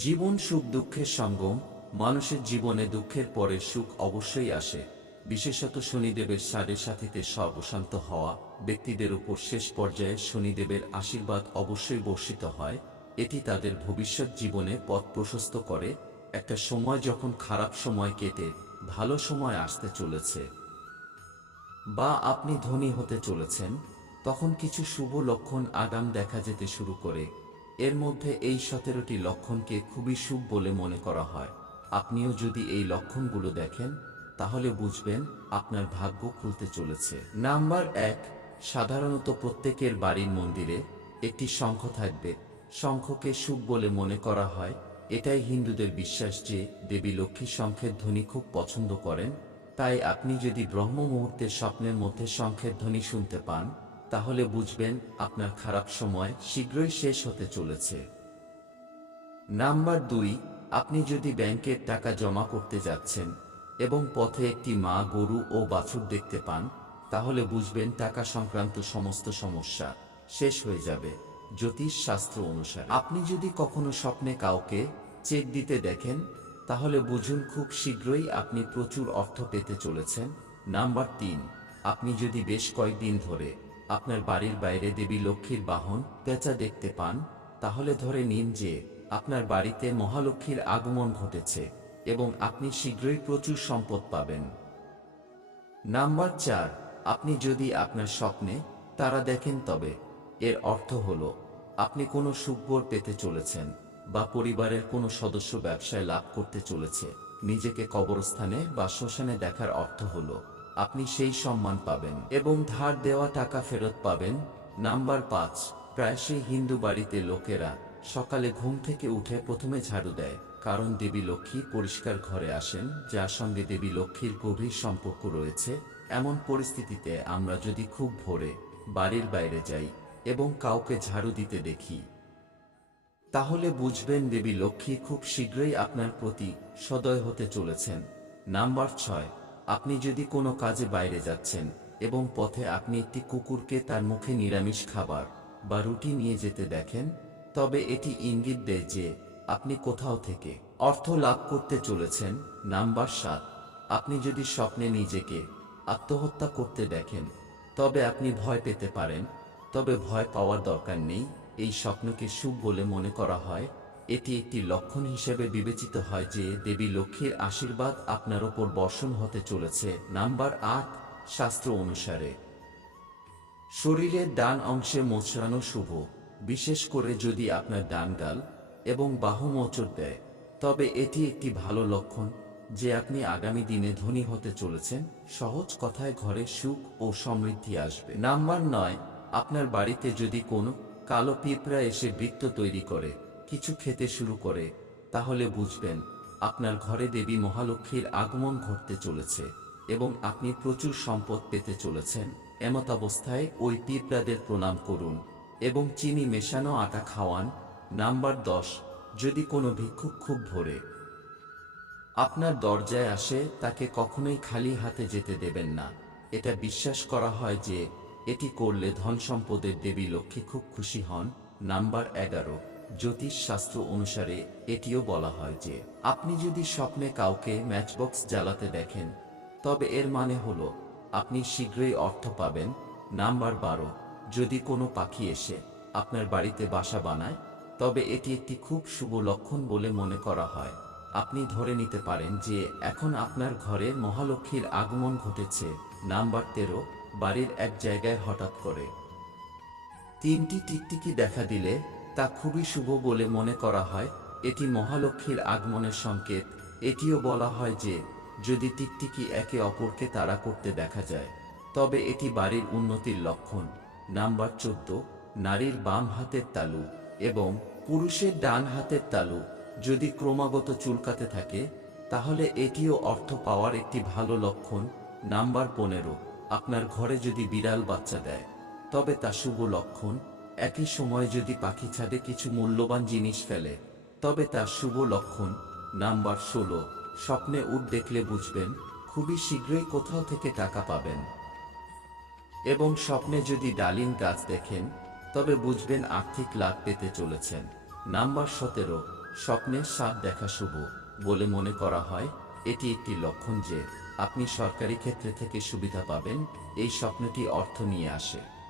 জীবন সুখ দুঃখের সঙ্গম। মানুষের জীবনে দুঃখের পরে সুখ অবশ্যই আসে। বিশেষত শনিদেবের সাড়ে সাথীতে সর্বশান্ত হওয়া ব্যক্তিদের উপর শেষ পর্যায়ে শনিদেবের আশীর্বাদ অবশ্যই বর্ষিত হয়। এটি তাদের ভবিষ্যৎ জীবনে পথ প্রশস্ত করে। একটা সময় যখন খারাপ সময় কেটে ভালো সময় আসতে চলেছে বা আপনি ধনী হতে চলেছেন, তখন কিছু শুভ লক্ষণ আগাম দেখা যেতে শুরু করে। এর মধ্যে এই 17টি লক্ষণকে খুবই শুভ বলে মনে করা হয়। আপনিও যদি এই লক্ষণগুলো দেখেন, তাহলে বুঝবেন আপনার ভাগ্য খুলতে চলেছে। নাম্বার 1, সাধারণত প্রত্যেকের বাড়ির মন্দিরে একটি শঙ্খ থাকবে। শঙ্খকে শুভ বলে মনে করা হয়। এটাই হিন্দুদের বিশ্বাস যে দেবী লক্ষ্মী শঙ্খের ধ্বনি খুব পছন্দ করেন। তাই আপনি যদি ব্রহ্ম মুহূর্তে স্বপ্নের মধ্যে শঙ্খের ধ্বনি শুনতে পান, তাহলে বুঝবেন আপনার খারাপ সময় শীঘ্রই শেষ হতে চলেছে। নাম্বার 2, আপনি যদি ব্যাংকের টাকা জমা করতে যাচ্ছেন এবং পথে একটি মা গরু ও বাছুর দেখতে পান, তাহলে বুঝবেন টাকা সংক্রান্ত সমস্ত সমস্যা শেষ হয়ে যাবে। জ্যোতিষ শাস্ত্র অনুসারে আপনি যদি কখনো স্বপ্নে কাউকে চেক দিতে দেখেন, তাহলে বুঝুন খুব শীঘ্রই আপনি প্রচুর অর্থ পেতে চলেছেন। নাম্বার 3, আপনি যদি বেশ কয়েকদিন ধরে আপনার বাড়ির বাইরে দেবী লক্ষ্মীর বাহন পেঁচা দেখতে পান, তাহলে ধরে নিন যে আপনার বাড়িতে মহালক্ষ্মীর আগমন ঘটেছে এবং আপনি শীঘ্রই প্রচুর সম্পদ পাবেন। নাম্বার 4, আপনি যদি আপনার স্বপ্নে তারা দেখেন, তবে এর অর্থ হলো আপনি কোনো সুখবর পেতে চলেছেন বা পরিবারের কোনো সদস্য ব্যবসায় লাভ করতে চলেছে। নিজেকে কবরস্থানে বা শ্মশানে দেখার অর্থ হলো আপনি সেই সম্মান পাবেন এবং ধার দেওয়া টাকা ফেরত পাবেন। নাম্বার 5, প্রায়শই হিন্দু বাড়িতে লোকেরা সকালে ঘুম থেকে উঠে প্রথমে ঝাড়ু দেয়, কারণ দেবী লক্ষ্মী পরিষ্কার ঘরে আসেন, যার সঙ্গে দেবী লক্ষ্মীর গভীর সম্পর্ক রয়েছে। এমন পরিস্থিতিতে আমরা যদি খুব ভোরে বাড়ির বাইরে যাই এবং কাউকে ঝাড়ু দিতে দেখি, তাহলে বুঝবেন দেবী লক্ষ্মী খুব শীঘ্রই আপনার প্রতি সদয় হতে চলেছেন। নাম্বার 6, আপনি যদি কোনো কাজে বাইরে যাচ্ছেন এবং পথে আপনি একটি কুকুরকে তার মুখে নিরামিষ খাবার বা রুটি নিয়ে যেতে দেখেন, তবে এটি ইঙ্গিত দেয় যে আপনি কোথাও থেকে অর্থ লাভ করতে চলেছেন। নাম্বার 7, আপনি যদি স্বপ্নে নিজেকে আত্মহত্যা করতে দেখেন, তবে আপনি ভয় পেতে পারেন, তবে ভয় পাওয়ার দরকার নেই। এই স্বপ্নকে শুভ বলে মনে করা হয়। এটি একটি লক্ষণ হিসেবে বিবেচিত হয় যে দেবী লক্ষ্মীর আশীর্বাদ আপনার ওপর বর্ষণ হতে চলেছে। নাম্বার 8, শাস্ত্র অনুসারে শরীরের ডান অংশে মোচড়ানো শুভ, বিশেষ করে যদি আপনার ডান গাল এবং বাহু মোচড় দেয়, তবে এটি একটি ভালো লক্ষণ যে আপনি আগামী দিনে ধনী হতে চলেছেন। সহজ কথায় ঘরে সুখ ও সমৃদ্ধি আসবে। নাম্বার 9, আপনার বাড়িতে যদি কোনো কালো পিঁপড়া এসে বৃত্ত তৈরি করে কিছু খেতে শুরু করে, তাহলে বুঝবেন আপনার ঘরে দেবী মহালক্ষ্মীর আগমন ঘটতে চলেছে এবং আপনি প্রচুর সম্পদ পেতে চলেছেন। এমত অবস্থায় ওই পিঁপড়াদের প্রণাম করুন এবং চিনি মেশানো আটা খাওয়ান। নাম্বার 10, যদি কোনো ভিক্ষুক খুব ভোরে আপনার দরজায় আসে, তাকে কখনোই খালি হাতে যেতে দেবেন না। এটা বিশ্বাস করা হয় যে এটি করলে ধন সম্পদের দেবী লক্ষ্মী খুব খুশি হন। নাম্বার 11, জ্যোতিষ শাস্ত্র অনুসারে এটিও বলা হয় যে আপনি যদি স্বপ্নে কাউকে ম্যাচবক্স জ্বালাতে দেখেন, তবে এর মানে হলো আপনি শীঘ্রই অর্থ পাবেন। নাম্বার 12, যদি কোনো পাখি এসে আপনার বাড়িতে বাসা বানায়, তবে এটি একটি খুব শুভ লক্ষণ বলে মনে করা হয়। আপনি ধরে নিতে পারেন যে এখন আপনার ঘরে মহালক্ষ্মীর আগমন ঘটেছে। নাম্বার 13, বাড়ির এক জায়গায় হঠাৎ করে 3টি টিকটিকি দেখা দিলে তা খুবই শুভ বলে মনে করা হয়। এটি মহালক্ষ্মীর আগমনের সংকেত। এটিও বলা হয় যে যদি টিকটিকি একে অপরকে তাড়া করতে দেখা যায়, তবে এটি বাড়ির উন্নতির লক্ষণ। নাম্বার 14, নারীর বাম হাতের তালু এবং পুরুষের ডান হাতের তালু যদি ক্রমাগত চুলকাতে থাকে, তাহলে এটিও অর্থ পাওয়ার একটি ভালো লক্ষণ। নাম্বার 15, আপনার ঘরে যদি বিড়াল বাচ্চা দেয়, তবে তা শুভ লক্ষণ। একই সময়ে যদি পাখি ছাদে কিছু মূল্যবান জিনিস ফেলে, তবে তা শুভ লক্ষণ। নাম্বার 16, স্বপ্নে উট দেখলে বুঝবেন খুবই শীঘ্রই কোথাও থেকে টাকা পাবেন এবং স্বপ্নে যদি ডালিম গাছ দেখেন, তবে বুঝবেন আর্থিক লাভ পেতে চলেছেন। নাম্বার 17, স্বপ্নে সাপ দেখা শুভ বলে মনে করা হয়। এটি একটি লক্ষণ যে আপনি সরকারি ক্ষেত্রে থেকে সুবিধা পাবেন। এই স্বপ্নটি অর্থ নিয়ে আসে।